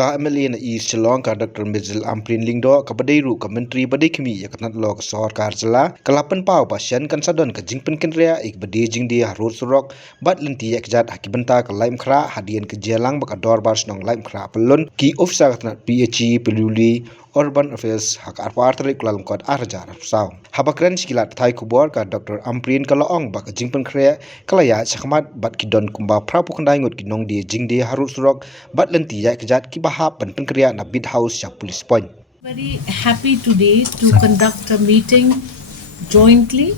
ka MLA na East Shillong ka Dr. Mizil Amprin Lingdo ka Badairu ka Menteri Badai Kemi ya kanat lo ka Sor ka Arzala kalapan pau pasien kan sadon ka Pynkynriah ik Badai Jingdie Harud Surok bat Lynti Kjat hakibenta ka Laitumkhrah hadian ke jelang baka dor bar Shillong Laitumkhrah pelun ki ofisa ka PHE peluli Urban Affairs hak arpar kulalum kod arjar saw habakren sikilat thai kubor ka Dr. Amprin ka laong baka Pynkynriah kalaya sakmat bat kidon kumba prapu kandai ngut kinong di Jingdie Harud Surok bat Lynti Kjat ki bahap Pynkynriah na bid house ya police point. Very happy today to conduct a meeting jointly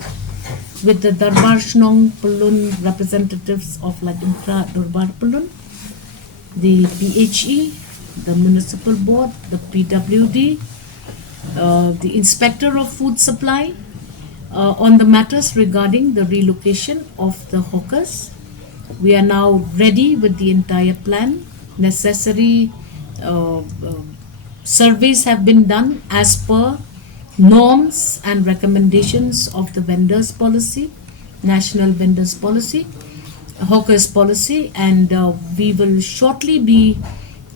with the Darbar Shnong Pulun representatives of Laitumkhrah Darbar Pulun, the PHE, the Municipal Board, the PWD, the Inspector of Food Supply on the matters regarding the relocation of the hawkers. We are now ready with the entire plan. Necessary surveys have been done as per norms and recommendations of the vendors policy, national vendors policy, hawkers policy, and we will shortly be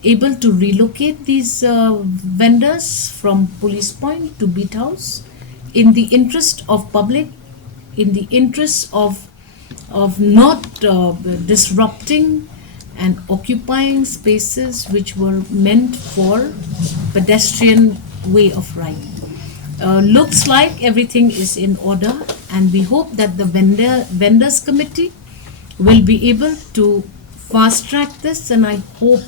able to relocate these vendors from police point to beat house in the interest of public, in the interest of not disrupting and occupying spaces which were meant for pedestrian way of ride. Looks like everything is in order, and we hope that the vendors committee will be able to fast track this, and I hope,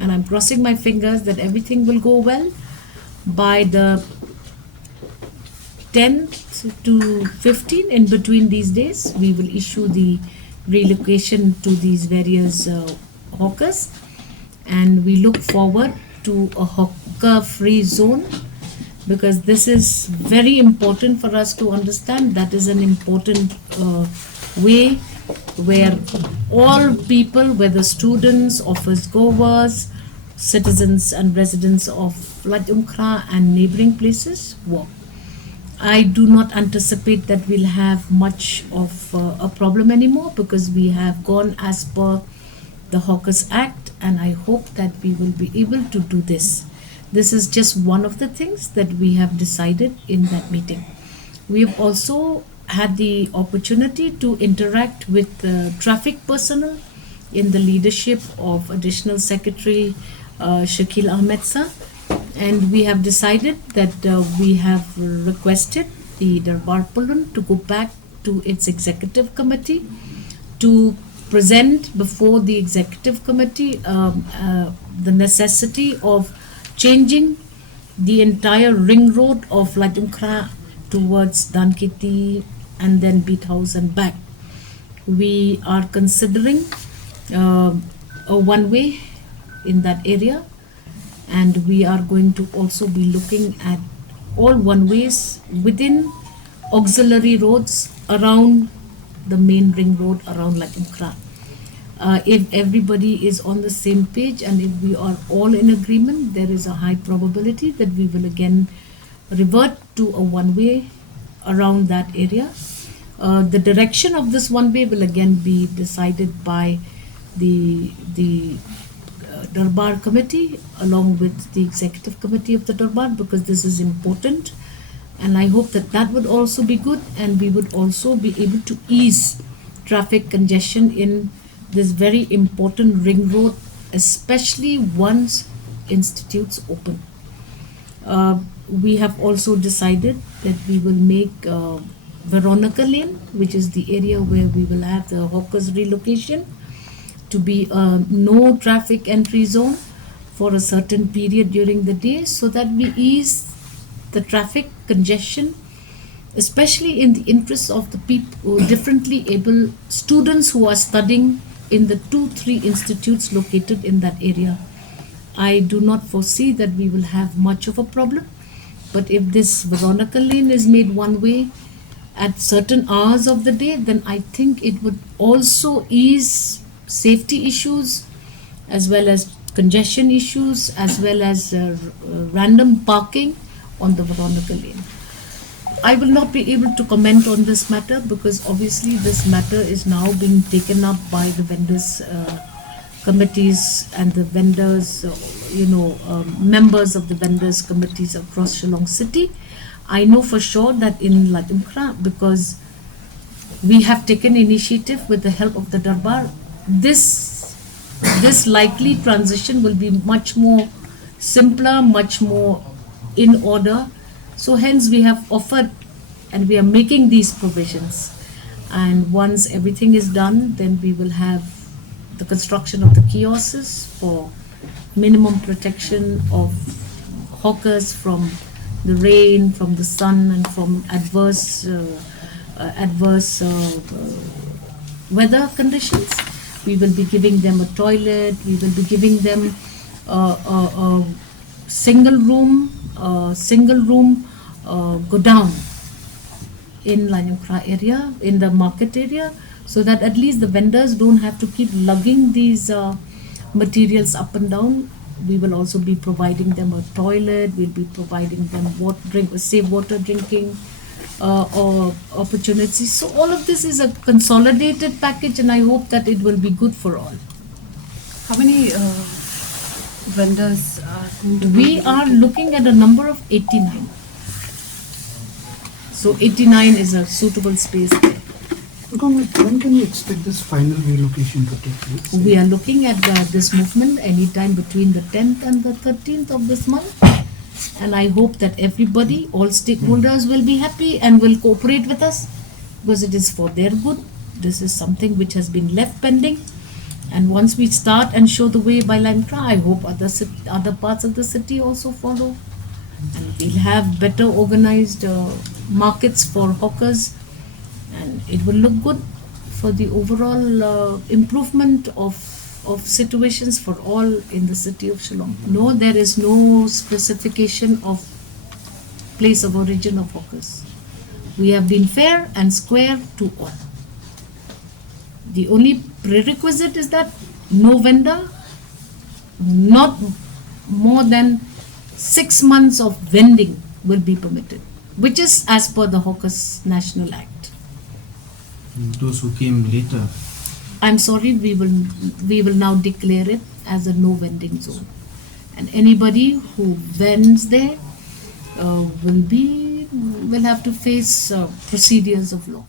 and I'm crossing my fingers, that everything will go well. By the 10th to 15th, in between these days, we will issue the relocation to these various hawkers, and we look forward to a hawker free zone, because this is very important for us to understand. That is an important way where all people, whether students, office goers, citizens and residents of Laitumkhrah and neighboring places walk. I do not anticipate that we'll have much of a problem anymore, because we have gone as per the Hawkers Act, and I hope that we will be able to do this. This is just one of the things that we have decided in that meeting. We have also had the opportunity to interact with traffic personnel in the leadership of Additional Secretary Shakil Ahmed Sir. And we have decided that we have requested the Darbar Pulun to go back to its executive committee to present before the executive committee the necessity of changing the entire ring road of Laitumkhrah towards Dankiti and then Beat House and back. We are considering a one-way in that area, and we are going to also be looking at all one-ways within auxiliary roads around the main ring road around Laitumkhrah. If everybody is on the same page and if we are all in agreement, there is a high probability that we will again revert to a one-way around that area. The direction of this one-way will again be decided by the Darbar committee along with the executive committee of the Darbar, because this is important, and I hope that that would also be good, and we would also be able to ease traffic congestion in this very important ring road, especially once institutes open. We have also decided that we will make Veronica Lane, which is the area where we will have the hawkers relocation, to be a no traffic entry zone for a certain period during the day, so that we ease the traffic congestion, especially in the interest of the people, differently able students who are studying in the 2-3 institutes located in that area. I do not foresee that we will have much of a problem, but if this Veronica Lane is made one way at certain hours of the day, then I think it would also ease safety issues as well as congestion issues as well as random parking on the Veronica Lane. I will not be able to comment on this matter, because obviously this matter is now being taken up by the vendors committees and the vendors members of the vendors committees across Shillong City. I know for sure that in Laitumkhrah, because we have taken initiative with the help of the Darbar, this likely transition will be much more simpler, much more in order. So hence we have offered and we are making these provisions. And once everything is done, then we will have the construction of the kiosks for minimum protection of hawkers from the rain, from the sun, and from adverse weather conditions. We will be giving them a toilet. We will be giving them a single room go down in Laitumkhrah area, in the market area, so that at least the vendors don't have to keep lugging these materials up and down. We will also be providing them a toilet. We'll be providing them safe water drinking or opportunities. So all of this is a consolidated package, and I hope that it will be good for all. How many vendors are going to We are looking at a number of 89. So 89 is a suitable space there. When can we expect this final relocation to take place? We are looking at this movement anytime between the 10th and the 13th of this month. And I hope that everybody, all stakeholders will be happy and will cooperate with us, because it is for their good. This is something which has been left pending. And once we start and show the way by Laitumkhrah, I hope other parts of the city also follow. And we'll have better organized markets for hawkers. And it will look good for the overall improvement of situations for all in the city of Shillong. No, there is no specification of place of origin of hawkers. We have been fair and square to all. The only prerequisite is that no vendor, not more than 6 months of vending will be permitted, which is as per the Hawkers National Act. Those who came later, I'm sorry, we will now declare it as a no vending zone, and anybody who vends there will have to face procedures of law.